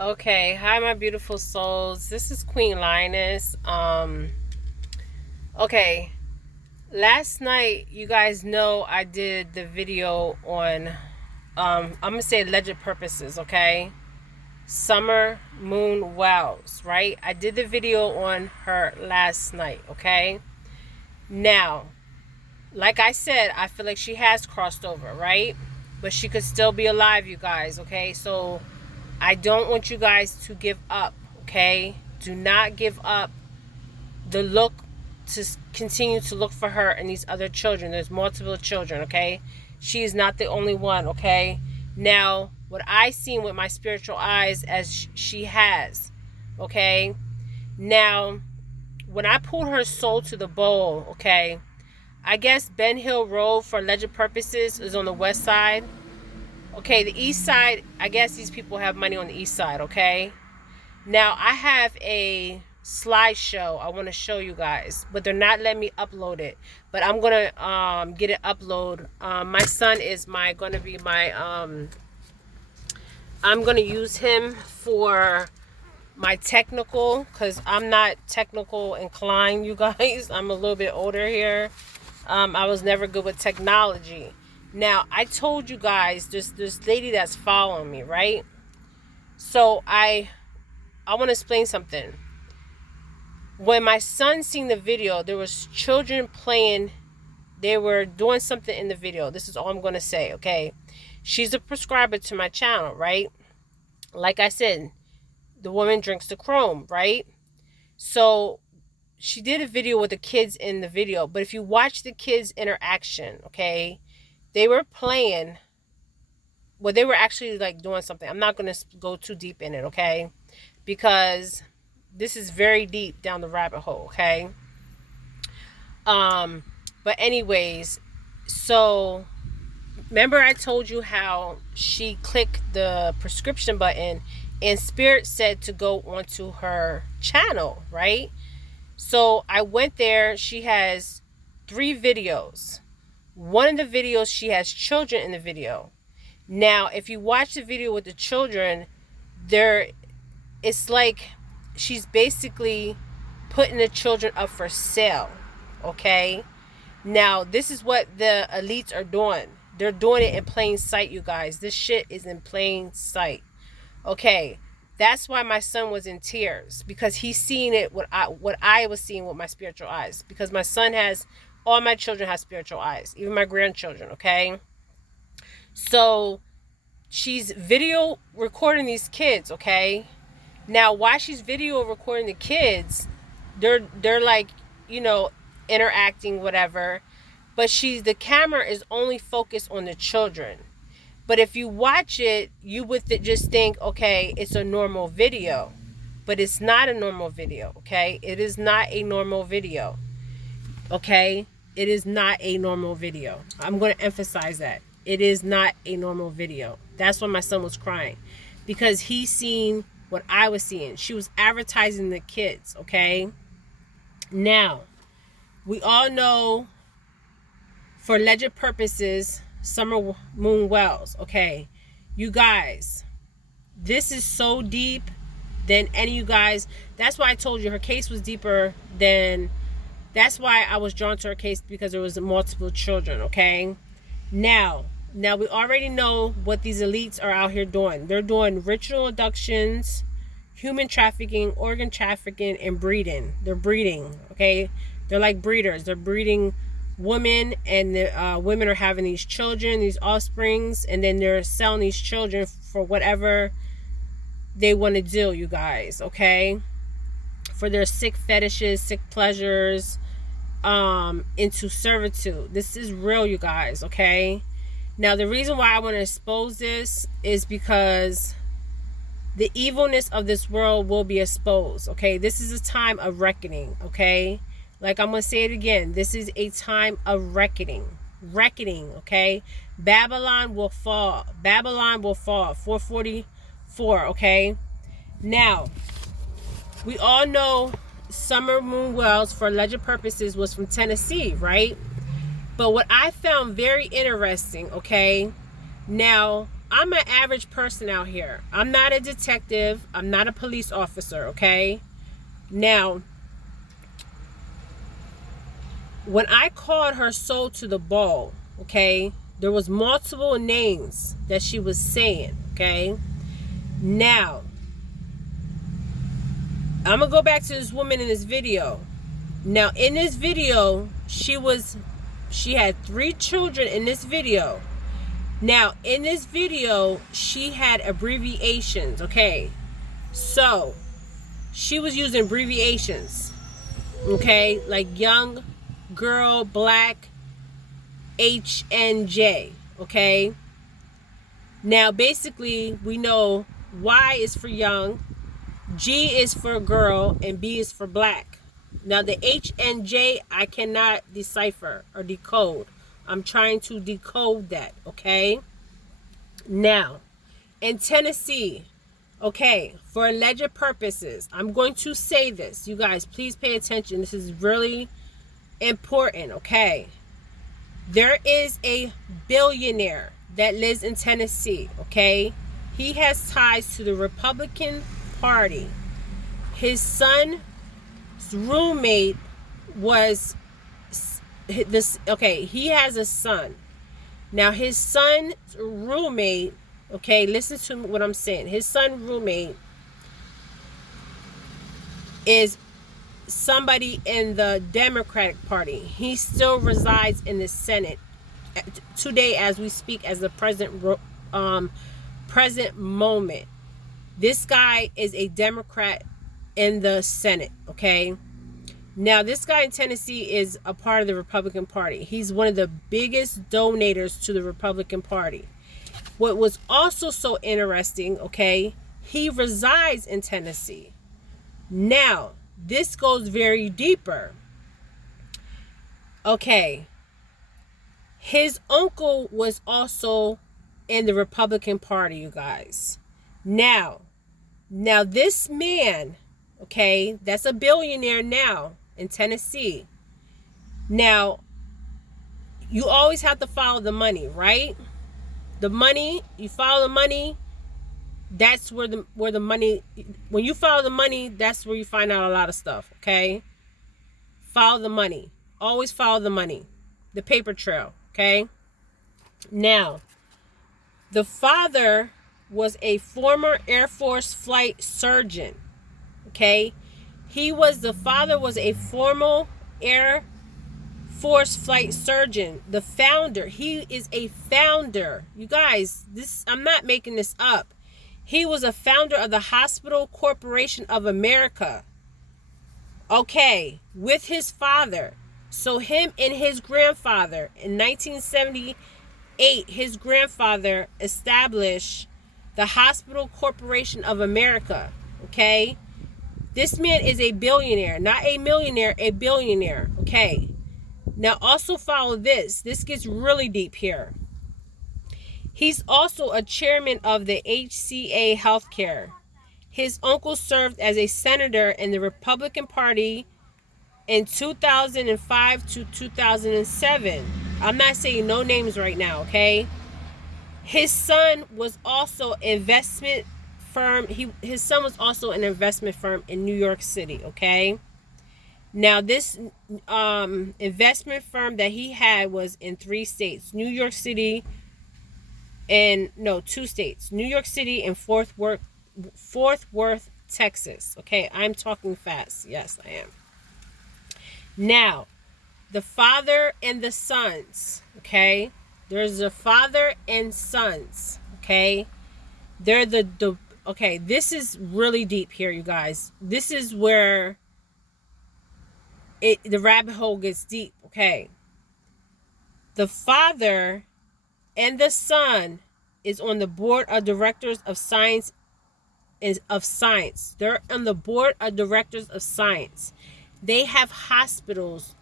Okay, hi my beautiful souls. This is Queen Lioness. Okay, last night you guys know I did the video on I'm gonna say alleged purposes, okay? Summer Moon Wells, right? I did the video on her last night, okay? Now, like I said, I feel like she has crossed over, right? But she could still be alive, you guys, okay? So I don't want you guys to give up, okay? Do not give up the look to continue to look for her and these other children. There's multiple children, okay? She is not the only one, okay? Now, what I seen with my spiritual eyes as she has, okay? Now, when I pulled her soul to the bowl, okay? I guess Ben Hill Road for alleged purposes is on the west side. Okay, the east side, I guess these people have money on the east side, okay? Now, I have a slideshow I want to show you guys, but they're not letting me upload it. But I'm going to get it upload. My son is going to be my, I'm going to use him for my technical, because I'm not technical inclined, you guys. I'm a little bit older here. I was never good with technology. Now, I told you guys this lady that's following me, right? So I want to explain something. When my son seen the video, there was children playing. They were doing something in the video. This is all I'm going to say, okay? She's a prescriber to my channel, right? Like I said, the woman drinks the chrome, right? So she did a video with the kids in the video. But if you watch the kids' interaction, okay, they were playing. Well, they were actually like doing something. I'm not going to go too deep in it, okay? Because this is very deep down the rabbit hole, okay? But anyways, so remember I told you how she clicked the prescription button and Spirit said to go onto her channel, right? So I went there. She has 3 videos. One of the videos, she has children in the video. Now, if you watch the video with the children, it's like she's basically putting the children up for sale, okay? Now, this is what the elites are doing. They're doing it in plain sight, you guys. This shit is in plain sight. Okay, that's why my son was in tears, because he's seeing it what I was seeing with my spiritual eyes. Because my son has, all my children have spiritual eyes, even my grandchildren, okay? So she's video recording these kids, okay? Now, while she's video recording the kids, they're like, interacting, whatever. But the camera is only focused on the children. But if you watch it, you would just think, okay, it's a normal video. But it's not a normal video, okay? It is not a normal video, okay? It is not a normal video. I'm going to emphasize that. It is not a normal video. That's why my son was crying. Because he seen what I was seeing. She was advertising the kids, okay? Now, we all know, for alleged purposes, Summer Moon Wells, okay? You guys, this is so deep than any of you guys. That's why I told you her case was deeper than, that's why I was drawn to her case, because there was multiple children, okay? Now we already know what these elites are out here doing. They're doing ritual abductions, human trafficking, organ trafficking, and breeding. They're breeding, okay? They're like breeders. They're breeding women, and the women are having these children, these offsprings, and then they're selling these children for whatever they want to do, you guys, okay? For their sick fetishes, sick pleasures, into servitude. This is real, you guys, okay? Now, the reason why I want to expose this is because the evilness of this world will be exposed, okay? This is a time of reckoning, okay? Like, I'm going to say it again. This is a time of reckoning. Reckoning, okay? Babylon will fall. Babylon will fall. 444, okay? Now, we all know Summer Moon Wells, for alleged purposes, was from Tennessee, right? But what I found very interesting, okay? Now, I'm an average person out here. I'm not a detective. I'm not a police officer, okay? Now, when I called her soul to the ball, okay, there was multiple names that she was saying, okay? Now, I'm going to go back to this woman in this video. Now, in this video, she had 3 children in this video. Now, in this video, she had abbreviations, okay? So, she was using abbreviations, okay? Like young girl, black, HNJ, okay? Now, basically, we know Y is for young, G is for girl, and B is for black. Now, the H and J, I cannot decipher or decode. I'm trying to decode that, okay? Now, in Tennessee, okay, for alleged purposes, I'm going to say this. You guys, please pay attention. This is really important, okay? There is a billionaire that lives in Tennessee, okay? He has ties to the Republican Party. His son's roommate was this, okay, he has a son. Now, his son's roommate, okay, listen to what I'm saying. His son's roommate is somebody in the Democratic Party. He still resides in the Senate today as we speak, as the present moment. This guy is a Democrat in the Senate, okay? Now, this guy in Tennessee is a part of the Republican Party. He's one of the biggest donators to the Republican Party. What was also so interesting, okay, he resides in Tennessee. Now, this goes very deeper. Okay, his uncle was also in the Republican Party, you guys. Now this man, okay, that's a billionaire now in Tennessee. Now, you always have to follow the money, right? The money, you follow the money, that's where the money, when you follow the money, that's where you find out a lot of stuff, okay? Follow the money. Always follow the money. The paper trail, okay? Now, the father was a former Air Force flight surgeon, okay? The father was a former Air Force flight surgeon. The founder, he is a founder. You guys, I'm not making this up. He was a founder of the Hospital Corporation of America, okay, with his father. So him and his grandfather, in 1978, his grandfather established the Hospital Corporation of America, okay? This man is a billionaire, not a millionaire, a billionaire, okay? Now, also follow this. This gets really deep here. He's also a chairman of the HCA Healthcare. His uncle served as a senator in the Republican Party in 2005 to 2007. I'm not saying no names right now, okay? His son was also investment firm. His son was also an investment firm in New York City, okay? Now, this investment firm that he had was in 3 states. New York City and, no, 2 states. New York City and Fort Worth, Texas. Okay, I'm talking fast. Yes, I am. Now, the father and the sons, okay? There's a father and sons, okay? They're okay, this is really deep here, you guys. This is where the rabbit hole gets deep, okay? The father and the son is on the board of directors of science. They're on the board of directors of science. They have hospitals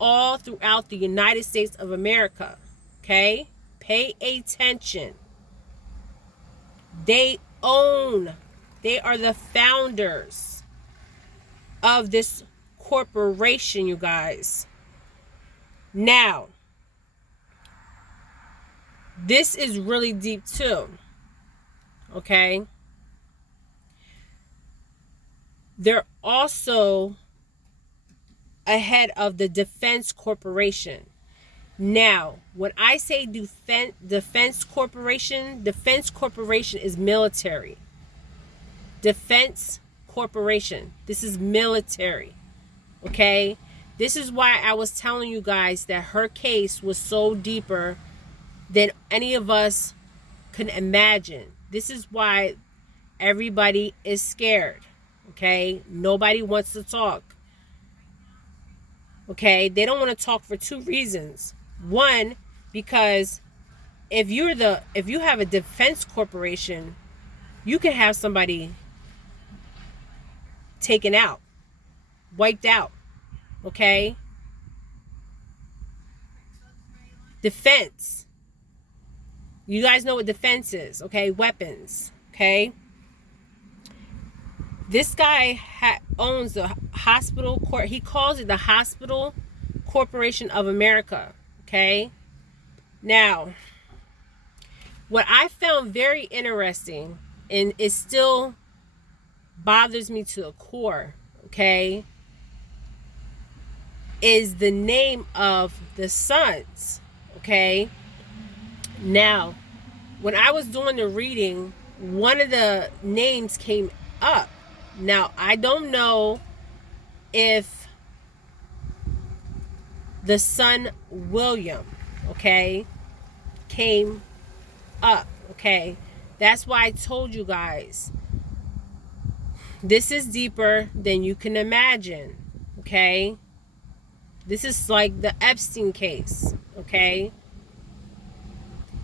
all throughout the United States of America. Okay? Pay attention. They are the founders of this corporation, you guys. Now, this is really deep too. Okay. They're also ahead of the Defense Corporation. Now, when I say Defense Corporation is military. Defense Corporation. This is military. Okay? This is why I was telling you guys that her case was so deeper than any of us can imagine. This is why everybody is scared. Okay? Nobody wants to talk. Okay? They don't want to talk for two reasons. One, because if you have a defense corporation, you can have somebody taken out, wiped out. Okay? Defense. You guys know what defense is, okay? Weapons, okay? This guy owns the hospital court. He calls it the Hospital Corporation of America, okay? Now, what I found very interesting, and it still bothers me to the core, okay, is the name of the sons, okay? Now, when I was doing the reading, one of the names came up. Now, I don't know if the son William, okay, came up, okay? That's why I told you guys, this is deeper than you can imagine, okay? This is like the Epstein case, okay?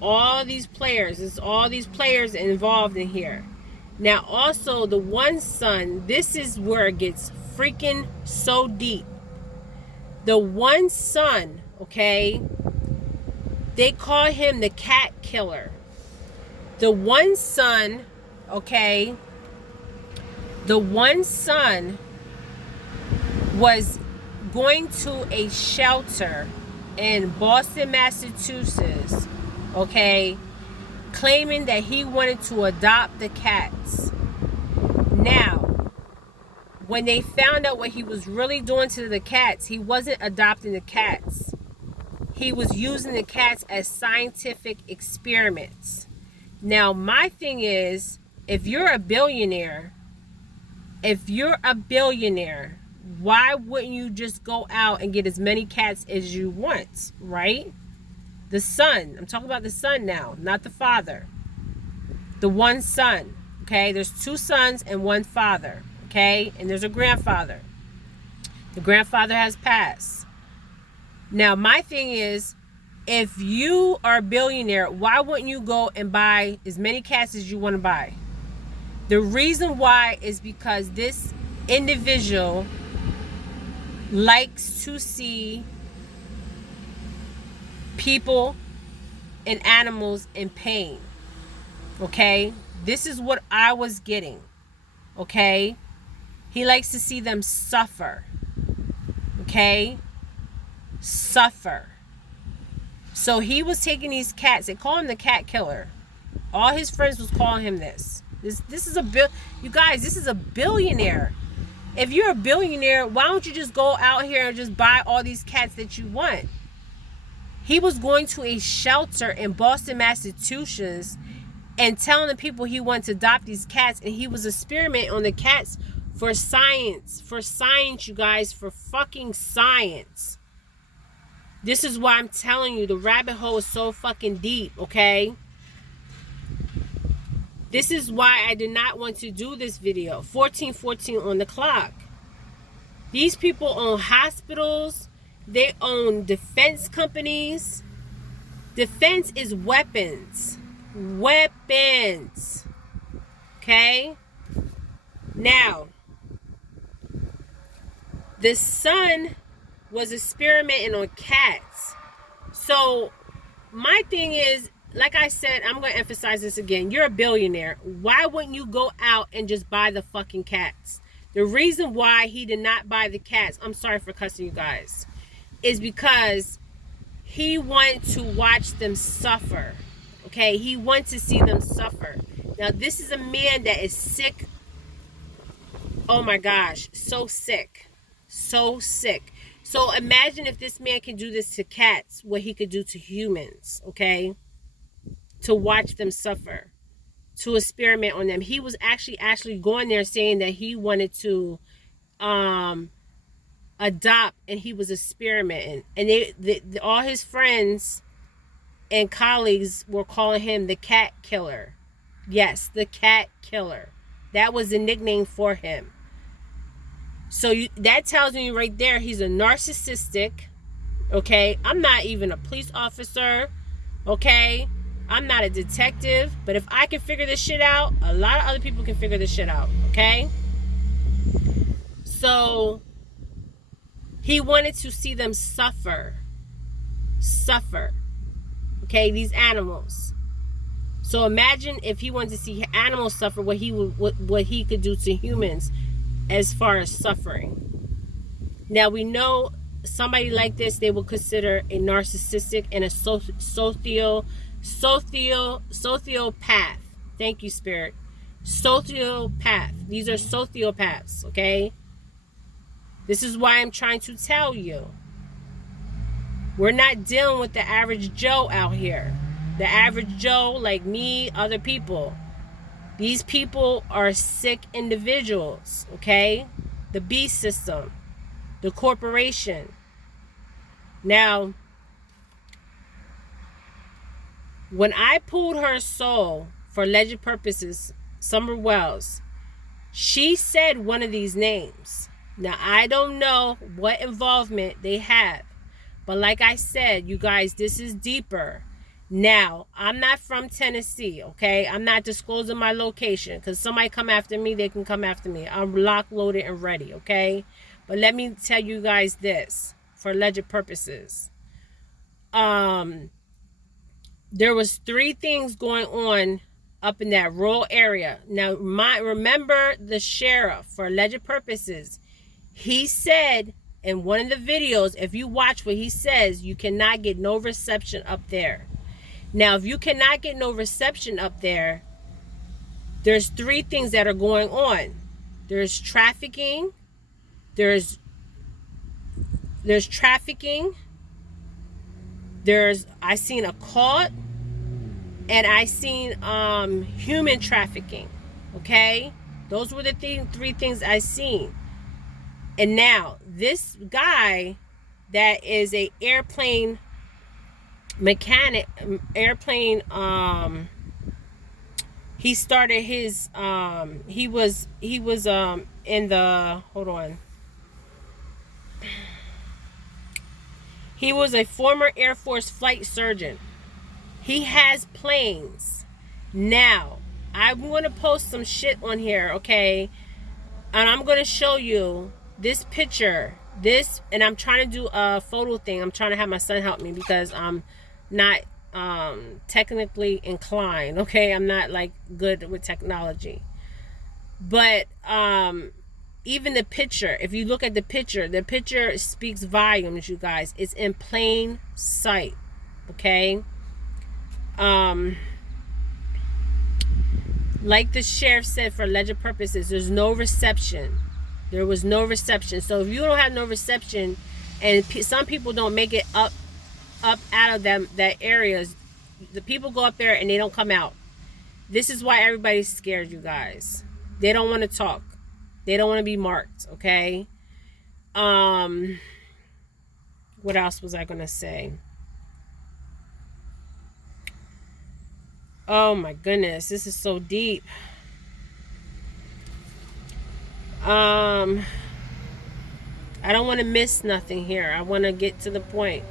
All these players, it's all these players involved in here. Now, also, the one son, this is where it gets freaking so deep. The one son, okay, they call him the cat killer. The one son, okay, the one son was going to a shelter in Boston, Massachusetts, okay, claiming that he wanted to adopt the cats. Now, when they found out what he was really doing to the cats, he wasn't adopting the cats. He was using the cats as scientific experiments. Now, my thing is, if you're a billionaire, why wouldn't you just go out and get as many cats as you want, right? The son. I'm talking about the son now, not the father. The one son, okay? There's two sons and one father, okay? And there's a grandfather. The grandfather has passed. Now, my thing is, if you are a billionaire, why wouldn't you go and buy as many cats as you want to buy? The reason why is because this individual likes to see people and animals in pain. Okay? This is what I was getting. Okay? He likes to see them suffer. Okay? Suffer. So he was taking these cats. They call him the cat killer. All his friends was calling him this. This is you guys, this is a billionaire. If you're a billionaire, why don't you just go out here and just buy all these cats that you want? He was going to a shelter in Boston, Massachusetts, and telling the people he wanted to adopt these cats, and he was experimenting on the cats for science. For science, you guys, for fucking science. This is why I'm telling you, the rabbit hole is so fucking deep, okay? This is why I did not want to do this video. 1414 on the clock. These people own hospitals. They own defense companies. Defense is weapons. Weapons. Okay? Now, the son was experimenting on cats. So, my thing is, like I said, I'm going to emphasize this again. You're a billionaire. Why wouldn't you go out and just buy the fucking cats? The reason why he did not buy the cats, I'm sorry for cussing you guys, is because he wanted to watch them suffer. Okay? He wanted to see them suffer. Now, this is a man that is sick. Oh my gosh, so sick. So sick. So imagine if this man can do this to cats, what he could do to humans, okay? To watch them suffer, to experiment on them. He was actually going there saying that he wanted to adopt, and he was experimenting. And all his friends and colleagues were calling him the cat killer. Yes, the cat killer. That was the nickname for him. So that tells me right there he's a narcissistic, okay? I'm not even a police officer, okay? I'm not a detective, but if I can figure this shit out, a lot of other people can figure this shit out, okay? So he wanted to see them suffer, okay? These animals. So imagine if he wanted to see animals suffer, what he could do to humans as far as suffering. Now we know somebody like this, they will consider a narcissistic and a sociopath. Thank you, Spirit. Sociopath. These are sociopaths, okay? This is why I'm trying to tell you. We're not dealing with the average Joe out here. The average Joe, like me, other people. These people are sick individuals, okay? The beast system, the corporation. Now, when I pulled her soul for alleged purposes, Summer Wells, she said one of these names. Now, I don't know what involvement they have. But like I said, you guys, this is deeper. Now, I'm not from Tennessee, okay? I'm not disclosing my location, because somebody come after me, they can come after me. I'm locked, loaded, and ready, okay? But let me tell you guys this, for alleged purposes. There was 3 things going on up in that rural area. Now, remember the sheriff, for alleged purposes, he said in one of the videos, if you watch what he says, you cannot get no reception up there. Now, if you cannot get no reception up there, there's 3 things that are going on. There's trafficking. There's trafficking. I seen a cult, and I seen human trafficking. Okay? Those were the 3 things I seen. And now, this guy that is a airplane mechanic, he started his he was in the, hold on, he was a former Air Force flight surgeon. He has planes. Now, I'm going to post some shit on here, okay? And I'm going to show you this picture, and I'm trying to do a photo thing. I'm trying to have my son help me because I'm not technically inclined, okay? I'm not like good with technology. But even the picture, if you look at the picture speaks volumes, you guys. It's in plain sight, okay? Like the sheriff said, for alleged purposes, there's no reception. There was no reception. So if you don't have no reception, and some people don't make it up out of that areas, the people go up there and they don't come out. This is why everybody's scared, you guys. They don't want to talk. They don't want to be marked, okay? What else was I going to say? Oh my goodness, this is so deep. I don't want to miss nothing here. I want to get to the point.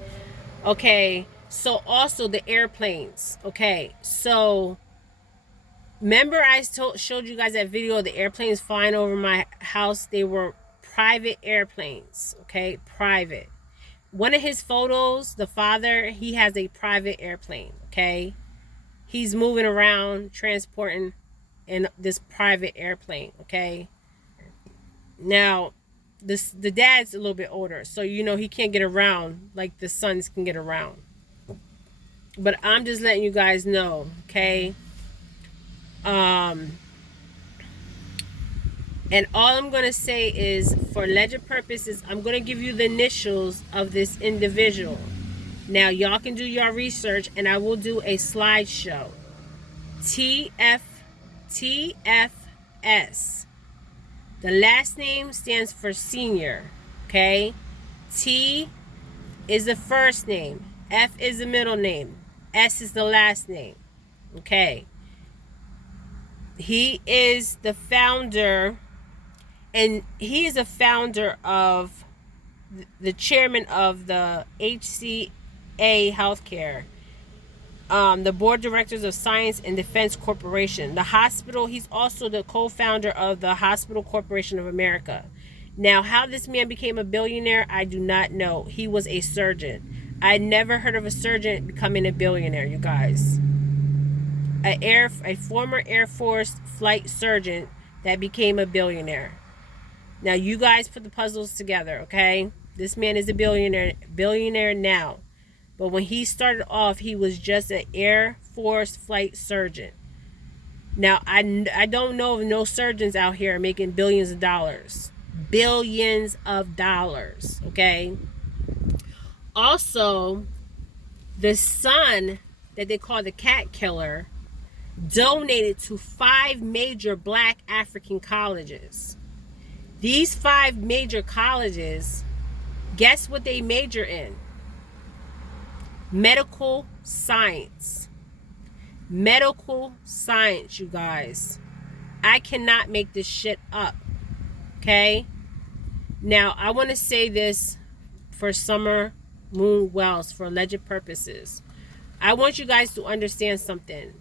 Okay, so also the airplanes. Okay, so remember I showed you guys that video of the airplanes flying over my house? They were private airplanes, okay? Private. One of his photos, the father, he has a private airplane, okay? He's moving around, transporting in this private airplane, okay? Now, the dad's a little bit older, so you know he can't get around like the sons can get around. But I'm just letting you guys know, okay? And all I'm going to say is, for legend purposes, I'm going to give you the initials of this individual. Now, y'all can do your research, and I will do a slideshow. TFS. The last name stands for senior. Okay? T is the first name. F is the middle name. S is the last name. Okay. He is the founder, and he is a founder of the chairman of the HCA Healthcare, the board of directors of Science and Defense Corporation, the hospital. He's also the co-founder of the Hospital Corporation of America. Now, how this man became a billionaire, I do not know. He was a surgeon. I never heard of a surgeon becoming a billionaire, you guys. A former Air Force flight surgeon that became a billionaire. Now, you guys put the puzzles together, okay? This man is a billionaire now. But when he started off, he was just an Air Force flight surgeon. Now, I don't know of no surgeons out here making billions of dollars. Billions of dollars, okay? Also, the son that they call the cat killer donated to 5 major black African colleges. These 5 major colleges, guess what they major in? Medical science. Medical science, you guys. I cannot make this shit up. Okay? Now, I want to say this for Summer Moon Wells, for alleged purposes. I want you guys to understand something.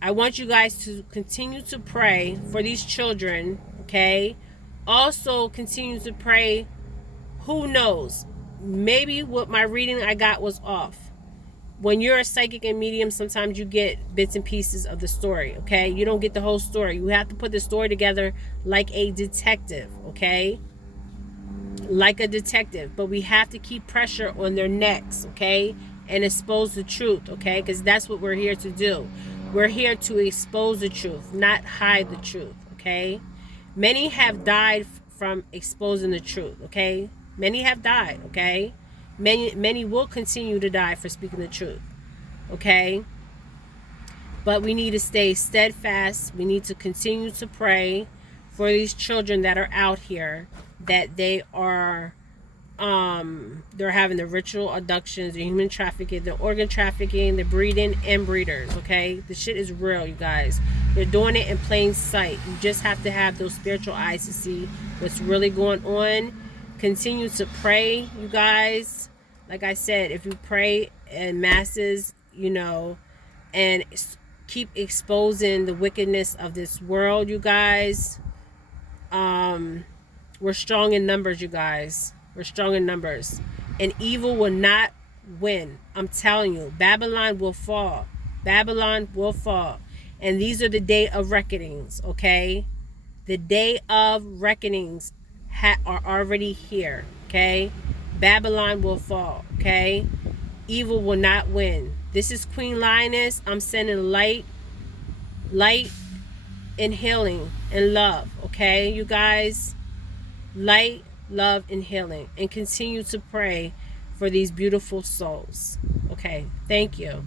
I want you guys to continue to pray for these children, okay? Also, continue to pray. Who knows? Maybe what my reading I got was off. When you're a psychic and medium, sometimes you get bits and pieces of the story, okay? You don't get the whole story. You have to put the story together like a detective, okay? Like a detective. But we have to keep pressure on their necks, okay? And expose the truth, okay? Because that's what we're here to do. We're here to expose the truth, not hide the truth, okay? Many have died from exposing the truth, okay? Many have died, okay? Many will continue to die for speaking the truth, okay? But we need to stay steadfast. We need to continue to pray for these children that are out here, that they are they're having the ritual abductions, the human trafficking, the organ trafficking, the breeding and breeders, okay? The shit is real, you guys. They're doing it in plain sight. You just have to have those spiritual eyes to see what's really going on. Continue to pray, you guys. Like I said, if you pray in masses, you know, and keep exposing the wickedness of this world, you guys. We're strong in numbers, you guys. We're strong in numbers. And evil will not win. I'm telling you, Babylon will fall. Babylon will fall. And these are the day of reckonings, okay? The day of reckonings are already here, okay? Babylon will fall, okay? Evil will not win. This is Queen Lioness. I'm sending light and healing and love, okay, you guys? Light, love, and healing. And continue to pray for these beautiful souls. Okay, thank you.